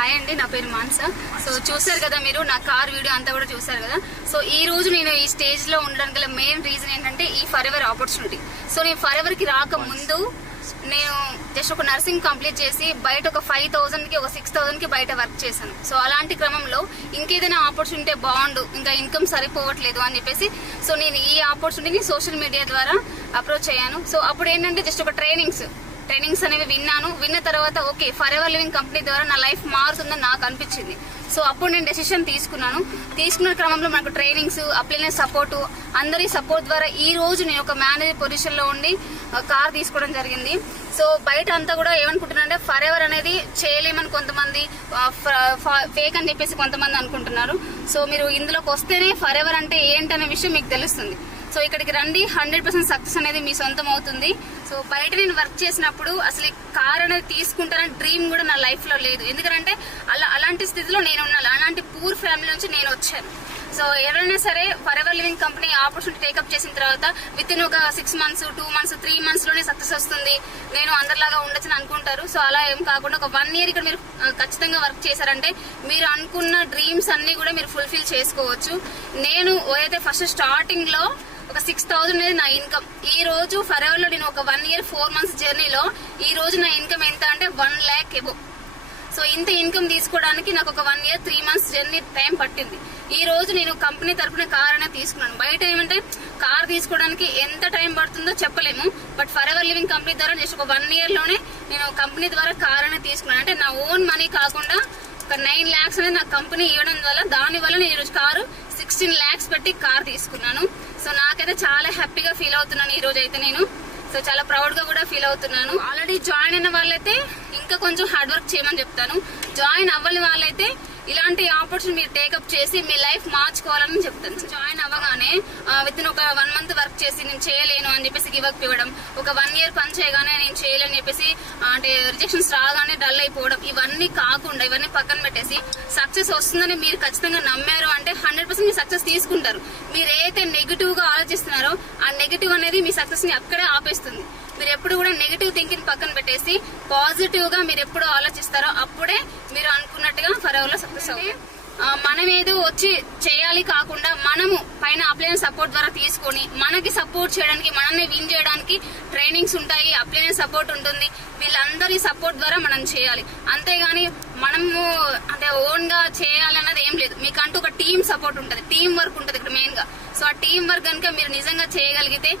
Hi అండి, నా పేరు మాన్సా. సో చూసారు కదా మీరు నా కార్ వీడియో అంతా కూడా చూసారు కదా. సో ఈ రోజు నేను ఈ స్టేజ్ లో ఉండడానికి గల మెయిన్ రీజన్ ఏంటంటే ఈ ఫరెవర్ ఆపర్చునిటీ. సో నేను ఫరెవర్ కి రాక ముందు నేను జస్ట్ ఒక నర్సింగ్ కంప్లీట్ చేసి బయట ఒక 5,000 కి ఒక 6,000 కి బయట వర్క్ చేశాను. సో అలాంటి క్రమంలో ఇంకేదైనా ఆపర్చునిటీ బాగుండు, ఇంకా ఇన్కమ్ సరిపోవట్లేదు అని చెప్పేసి సో నేను ఈ ఆపర్చునిటీని సోషల్ మీడియా ద్వారా అప్రోచ్ అయ్యాను. సో అప్పుడు ఏంటంటే జస్ట్ ఒక ట్రైనింగ్స్ అనేవి విన్న తర్వాత ఓకే ఫరెవర్ లివింగ్ కంపెనీ ద్వారా నా లైఫ్ మారుతుందని నాకు అనిపించింది. సో అప్పుడు నేను డెసిషన్ తీసుకున్న క్రమంలో మనకు ట్రైనింగ్స్, అప్లైన సపోర్టు, అందరి సపోర్ట్ ద్వారా ఈ రోజు నేను ఒక మేనేజర్ పొజిషన్ లో ఉండి కార్ తీసుకోవడం జరిగింది. సో బయట అంతా కూడా ఏమనుకుంటున్నారంటే ఫరెవర్ అనేది చేయలేమని కొంతమంది, ఫేక్ అని చెప్పేసి కొంతమంది అనుకుంటున్నారు. సో మీరు ఇందులోకి వస్తేనే ఫరెవర్ అంటే ఏంటనే విషయం మీకు తెలుస్తుంది. సో ఇక్కడికి రండి, 100% సక్సెస్ అనేది మీ సొంతం అవుతుంది. సో బయట నేను వర్క్ చేసినప్పుడు అసలు కార్ అనేది తీసుకుంటానని డ్రీమ్ కూడా నా లైఫ్ లో లేదు. ఎందుకంటే అలాంటి స్థితిలో నేను ఉన్నాను, అలాంటి పూర్ ఫ్యామిలీ నుంచి నేను వచ్చాను. సో ఎవరైనా సరే forever living company opportunity take up చేసిన తర్వాత విత్ ఇన్ ఒక 6 months, 2 months, 3 months లోనే సక్సెస్ వస్తుంది, నేను అందరిలాగా ఉండొచ్చని అనుకుంటారు. సో అలా ఏం కాకుండా ఒక 1 year ఇక్కడ మీరు ఖచ్చితంగా వర్క్ చేశారంటే మీరు అనుకున్న డ్రీమ్స్ అన్ని కూడా మీరు ఫుల్ఫిల్ చేసుకోవచ్చు. నేను ఏదైతే ఫస్ట్ స్టార్టింగ్ లో ఒక 6,000 అనేది నా ఇన్కమ్. ఈ రోజు ఫరెవర్ లో నేను ఒక 1 year 4 months జర్నీలో ఈ రోజు నా ఇన్కమ్ ఎంత అంటే 1 lakh ఎబో. సో ఇంత ఇన్కమ్ తీసుకోవడానికి నాకు ఒక 1 year 3 months జర్నీ టైం పట్టింది. ఈ రోజు నేను కంపెనీ తరఫున కార్ అనేది తీసుకున్నాను. బయట ఏమంటే కార్ తీసుకోవడానికి ఎంత టైం పడుతుందో చెప్పలేము, బట్ ఫరెవర్ లివింగ్ కంపెనీ ద్వారా జస్ట్ ఒక 1 year లోనే నేను కంపెనీ ద్వారా కార్ అనేది తీసుకున్నాను. అంటే నా ఓన్ మనీ కాకుండా ఒక 9 lakhs అనేది నా కంపెనీ ఇవ్వడం వల్ల, దానివల్ల నేను ఈరోజు కారు 16 lakhs పెట్టి కార్ తీసుకున్నాను. సో నాకైతే చాలా హ్యాపీగా ఫీల్ అవుతున్నాను ఈ రోజు అయితే నేను. సో చాలా ప్రౌడ్ గా కూడా ఫీల్ అవుతున్నాను. ఆల్రెడీ జాయిన్ అయిన వాళ్ళైతే ఇంకా కొంచెం హార్డ్ వర్క్ చేయమని చెప్తాను. జాయిన్ అవ్వని వాళ్ళైతే ఇలాంటి ఆపర్చునిటీ మీరు టేకప్ చేసి మీ లైఫ్ మార్చుకోవాలని చెప్తాను. జాయిన్ అవ్వగానే విత్ ఇన్ ఒక 1 month వర్క్ చేసి నేను చేయలేను అని చెప్పేసి గివ్ అప్ ఇవ్వడం, ఒక 1 year పని చేయగానే నేను చేయలేని చెప్పేసి అంటే రిజెక్షన్స్ రాగానే డల్ అయిపోవడం, ఇవన్నీ కాకుండా ఇవన్నీ పక్కన పెట్టేసి సక్సెస్ వస్తుందని మీరు ఖచ్చితంగా నమ్మారు అంటే 100% మీరు సక్సెస్ తీసుకుంటారు. మీరు ఏదైతే నెగిటివ్ గా ఆలోచిస్తున్నారో ఆ నెగిటివ్ అనేది మీ సక్సెస్ ని అక్కడే ఆపేస్తుంది. మీరు ఎప్పుడు కూడా నెగిటివ్ థింకింగ్ పక్కన పెట్టేసి పాజిటివ్ గా మీరు ఎప్పుడు ఆలోచిస్తారో అప్పుడే మీరు అనుకున్నట్టుగా ఫరెవర్ లో సక్సెస్ అవుతుంది. మనం ఏదో వచ్చి చేయాలి కాకుండా మనము పైన అప్లైన సపోర్ట్ ద్వారా తీసుకొని మనకి సపోర్ట్ చేయడానికి, మనల్ని విన్ చేయడానికి ట్రైనింగ్స్ ఉంటాయి, అప్లైన సపోర్ట్ ఉంటుంది. వీళ్ళందరి సపోర్ట్ ద్వారా మనం చేయాలి. అంతేగాని మనము అంటే ఓన్ గా చేయాలన్నది ఏం లేదు. మీకంటూ ఒక టీమ్ సపోర్ట్ ఉంటుంది, టీం వర్క్ ఉంటుంది ఇక్కడ మెయిన్ గా. సో ఆ టీం వర్క్ కనుక మీరు నిజంగా చేయగలిగితే,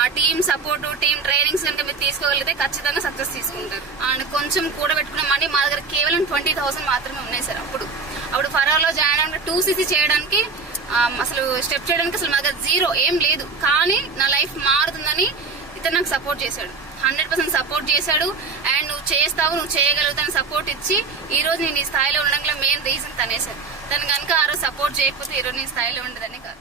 ఆ టీమ్ సపోర్ట్, టీమ్ ట్రైనింగ్స్ కనుక మీరు తీసుకోగలిగితే ఖచ్చితంగా సక్సెస్ తీసుకుంటారు. అండ్ కొంచెం కూడబెట్టుకున్న మనీ మా దగ్గర కేవలం 20,000 మాత్రమే ఉన్నాయి సార్. అప్పుడు ఫరెవర్ లో జాయిన్ అయిన 2cc చేయడానికి అసలు స్టెప్ చేయడానికి అసలు మా దగ్గర జీరో ఏం లేదు. కానీ నా లైఫ్ మారుతుందని ఇతను నాకు సపోర్ట్ చేశాడు, 100% సపోర్ట్ చేశాడు. అండ్ నువ్వు చేస్తావు, నువ్వు చేయగలుగుతాను సపోర్ట్ ఇచ్చి ఈ రోజు నేను ఈ స్థాయిలో ఉండడంలో మెయిన్ రీజన్ తనే సార్. తను కనుక ఆ రోజు సపోర్ట్ చేయకపోతే ఈ రోజు నేను స్థాయిలో ఉండదని కాదు.